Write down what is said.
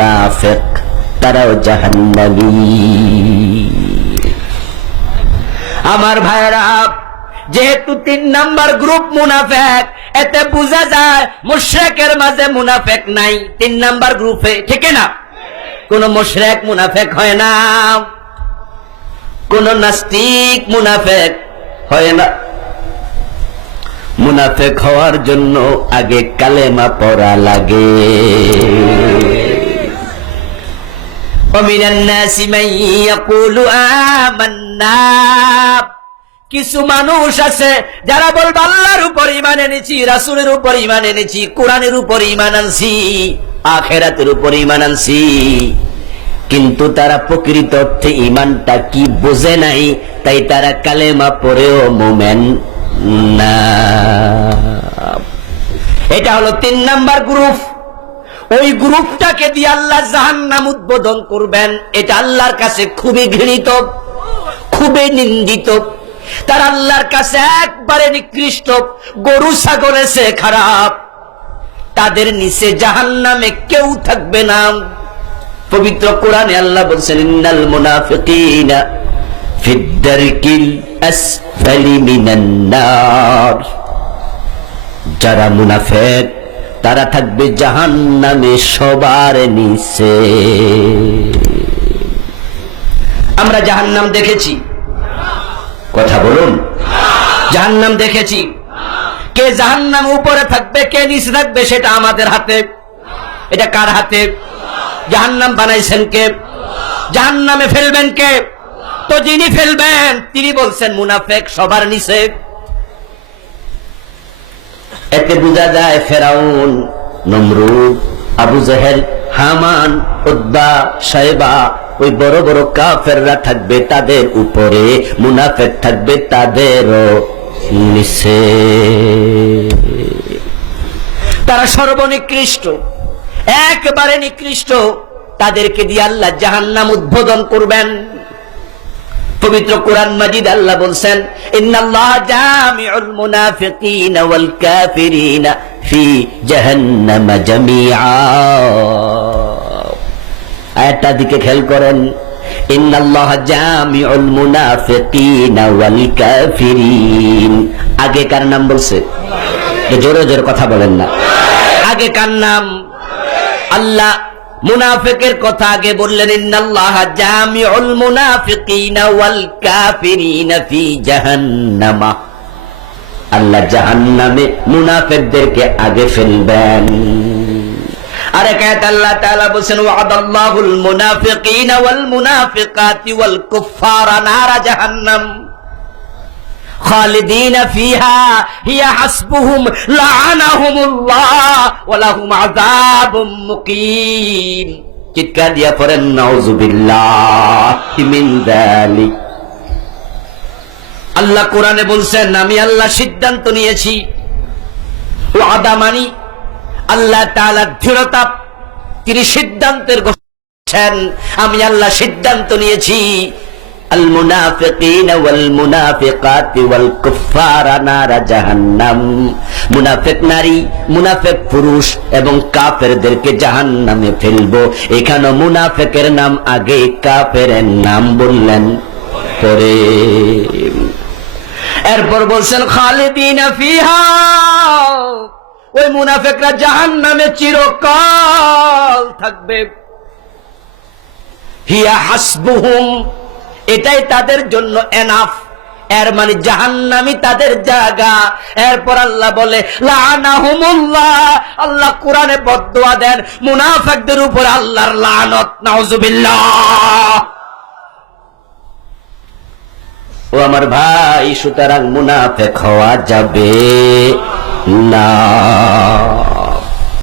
মুনাফিক, তারাও জাহান্নামী। আমার ভাইরা, যেহেতু 3 নাম্বার গ্রুপ মুনাফিক, এতে বোঝা যায় মুশরিকের মাঝে মুনাফিক নাই 3 নাম্বার গ্রুপে, ঠিক না? কোন মুশরিক মুনাফিক হয় না, কোন নাস্তিক মুনাফিক হয় না। মুনাফিক হওয়ার জন্য আগে কালেমা পড়া লাগে। ওমিনান নাসি মান ইয়াকুলু আমান্না, কিছু মানুষ আছে যারা বলবে আল্লাহর উপর ঈমান এনেছি, রাসূলের উপর ঈমান এনেছি, কোরআনের উপর ঈমান আনছি, আখিরাতের উপর ঈমান আনছি, কিন্তু তারা প্রকৃত অর্থে ঈমানটা কি বোঝে নাই, তাই তারা কালেমা পড়েও মুমিন না। এটা হলো 3 নাম্বার গ্রুপ। ওই গ্রুপটাকে দিয়ে আল্লাহ জাহান্নাম উদ্বোধন করবেন। এটা আল্লাহর কাছে খুবই ঘৃণিত, খুবই নিন্দিত। তারা আল্লাহর কাছে একবারে নিকৃষ্ট, গরু ছাগলের চেয়ে খারাপ। তাদের নিচে জাহান্নামে কেউ থাকবে না। পবিত্র কোরআনে আল্লাহ বলছেন, ইন্নাল মুনাফিকিনা ফিদ দারকিল আসফালি মিনান নার। যারা মুনাফিক তারা থাকবে জাহান্নামে সবার নিচে। আমরা জাহান্নাম দেখেছি, কথা বলুন, জাহান্নাম দেখেছি। কে জাহান্নাম উপরে থাকবে, কে নিচে থাকবে, সেটা আমাদের হাতে। এটা কার হাতে? জাহান্নাম বানাইছেন কে? জাহান্নামে ফেলবেন কে? তো যিনি ফেলবেন তিনি বলছেন মুনাফিক সবার নিচে। এতে বোঝা যায় ফেরাউন, নমরুদ, আবু জেহেল, হামান, উতবা, শায়বা, ওই বড় বড় কাফেররা থাকবে তাদের উপরে, মুনাফিক থাকবে তাদেরও নিচে। তারা সর্বনিকৃষ্ট, একবারে নিকৃষ্ট। তাদেরকে দিয়ে আল্লাহ জাহান্নাম উদ্বোধন করবেন। পবিত্র কোরআন মাজিদ আল্লাহ বলছেন, ইন্নাল্লাহা জামিউল মুনাফিকিনা ওয়াল কাফিরিনা ফি জাহান্নাম জামিআ। আয়াতটা দিকে খেয়াল করেন, ইন্নাল্লাহা জামিউল মুনাফিকিনা ওয়াল কাফিরিন। আগে কার নাম বলছে? জোরে জোরে কথা বলেন না। আগে কার নাম? আল্লাহ মুনাফিকের কথা আগে বললেন, ইন্নাল্লাহা জামিউল মুনাফিকিনা ওয়াল কাফিরিনা ফি জাহান্নাম। আল্লাহ জাহান্নামে মুনাফিকদেরকে আগে ফেলবেন। আরেক আয়াতে আল্লাহ তাআলা বলেন, ওয়াদাল্লাহুল মুনাফিকিনা ওয়াল মুনাফিকাতি ওয়াল কুফারা নারা জাহান্নাম খালিদিনা ফিহা হিয়া হাসবুহুম লাআনাহুমুল্লাহ ওয়া লাহুম আযাবুম মুকিম। চিৎকার দিয়া পড়েন নাউযুবিল্লাহি মিন যালিক। আল্লাহ কোরআনে বলছেন, আমি আল্লাহ সিদ্ধান্ত নিয়েছি। ওয়াদা মানি আল্লাহ তাআলার দৃঢ়তা, তিনি সিদ্ধান্তের ঘোষণা। আমি আল্লাহ সিদ্ধান্ত নিয়েছি, আল মুনাফিকিনা ওয়াল মুনাফিকাতি ওয়াল কুফারা নারা জাহান্নাম। মুনাফিক নারী, মুনাফিক পুরুষ এবং কাফেরদেরকে জাহান্নামে ফেলবো। এখানে মুনাফিকের নাম আগে, কাফেরের নাম বললেন পরে। এরপর বলছেন খালিদিনা ফিহা, ওই মুনাফিকরা জাহান্নামে চিরকাল থাকবে। হিয়া হাসবুহুম, এটাই তাদের জন্য এনাফ, এর মানে জাহান্নামী তাদের জায়গা। এরপর আল্লাহ বলে লাআনাহুমুল্লাহ, আল্লাহ কোরআনে বদদুয়া দেন মুনাফিকদের উপর আল্লাহর লানত, নাউযুবিল্লাহ। ও আমার ভাই, সুতরাং মুনাফিক হওয়া যাবে না।